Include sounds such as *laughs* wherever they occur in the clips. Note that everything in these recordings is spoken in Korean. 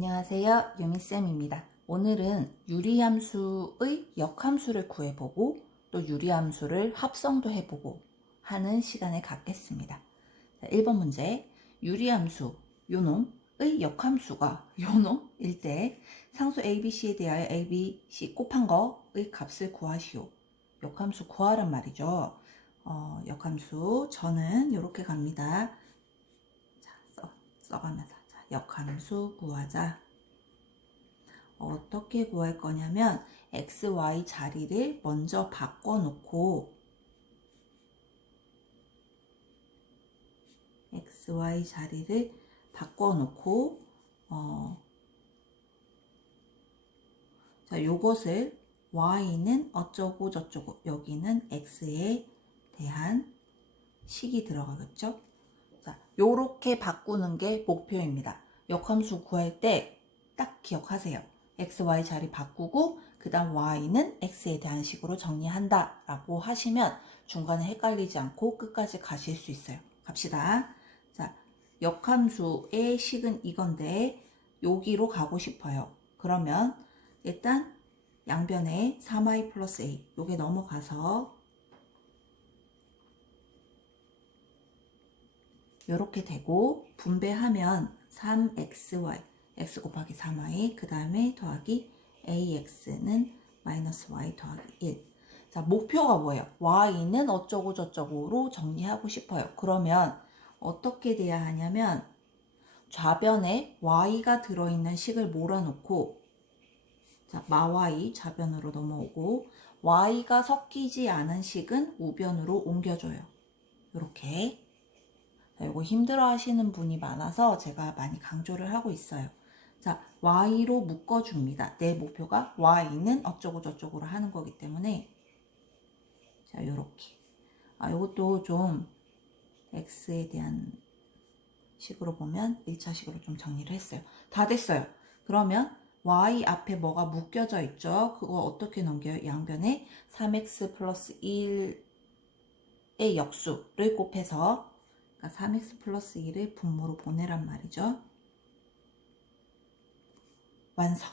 안녕하세요. 유미쌤입니다. 오늘은 유리함수의 역함수를 구해보고 또 유리함수를 합성도 해보고 하는 시간을 갖겠습니다. 자, 1번 문제. 유리함수 요놈의 역함수가 *laughs* 요놈일 때 상수 ABC에 대하여 ABC 곱한 거의 값을 구하시오. 역함수 구하란 말이죠. 어, 역함수 저는 이렇게 갑니다. 자, 써, 써가면서 자, 역함수 구하자. 어떻게 구할 거냐면 x, y 자리를 먼저 바꿔놓고 x, y 자리를 바꿔놓고 어, 자 요것을 y는 어쩌고 저쩌고 여기는 x에 대한 식이 들어가겠죠? 자, 요렇게 바꾸는 게 목표입니다. 역함수 구할 때 딱 기억하세요. x, y 자리 바꾸고 그 다음 y는 x에 대한 식으로 정리한다 라고 하시면 중간에 헷갈리지 않고 끝까지 가실 수 있어요. 갑시다. 자, 역함수의 식은 이건데 여기로 가고 싶어요. 그러면 일단 양변에 3y 플러스 a 요게 넘어가서 이렇게 되고 분배하면 3xy x 곱하기 3y 그 다음에 더하기 ax는 마이너스 y 더하기 1. 자 목표가 뭐예요? y는 어쩌고 저쩌고로 정리하고 싶어요. 그러면 어떻게 돼야 하냐면 좌변에 y가 들어있는 식을 몰아놓고 자 마y 좌변으로 넘어오고 y가 섞이지 않은 식은 우변으로 옮겨줘요. 이렇게 자, 이거 힘들어 하시는 분이 많아서 제가 많이 강조를 하고 있어요. 자, y로 묶어줍니다. 내 목표가 y는 어쩌고 저쩌고로 하는 거기 때문에 자, 요렇게. 아, 요것도 좀 x에 대한 식으로 보면 1차식으로 좀 정리를 했어요. 다 됐어요. 그러면 y 앞에 뭐가 묶여져 있죠? 그거 어떻게 넘겨요? 양변에 3x 플러스 1의 역수를 곱해서 그러니까 3x 플러스 1을 분모로 보내란 말이죠. 완성.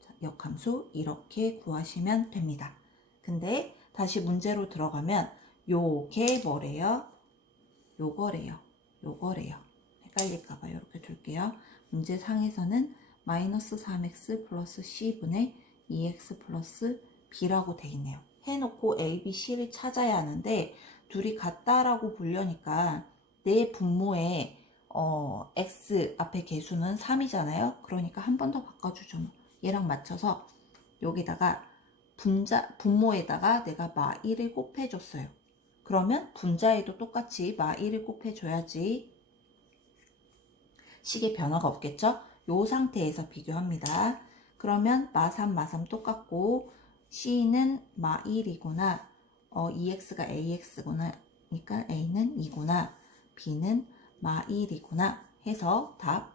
자, 역함수 이렇게 구하시면 됩니다. 근데 다시 문제로 들어가면 요게 뭐래요? 요거래요. 요거래요. 헷갈릴까봐 이렇게 둘게요. 문제 상에서는 마이너스 3x 플러스 c분의 2x 플러스 b라고 돼 있네요. 해놓고 a, b, c를 찾아야 하는데 둘이 같다라고 보려니까 내 분모에 어, x 앞에 개수는 3이잖아요. 그러니까 한 번 더 바꿔주죠. 뭐. 얘랑 맞춰서 여기다가 분자 분모에다가 내가 마 1을 곱해줬어요. 그러면 분자에도 똑같이 마 1을 곱해줘야지 식의 변화가 없겠죠? 요 상태에서 비교합니다. 그러면 마3, 마3 똑같고 C는 마 1이구나. 어, EX가 AX구나. 그러니까 A는 2구나. B는 마 1이구나. 해서 답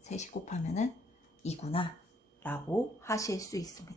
셋이 곱하면은 2구나. 라고 하실 수 있습니다.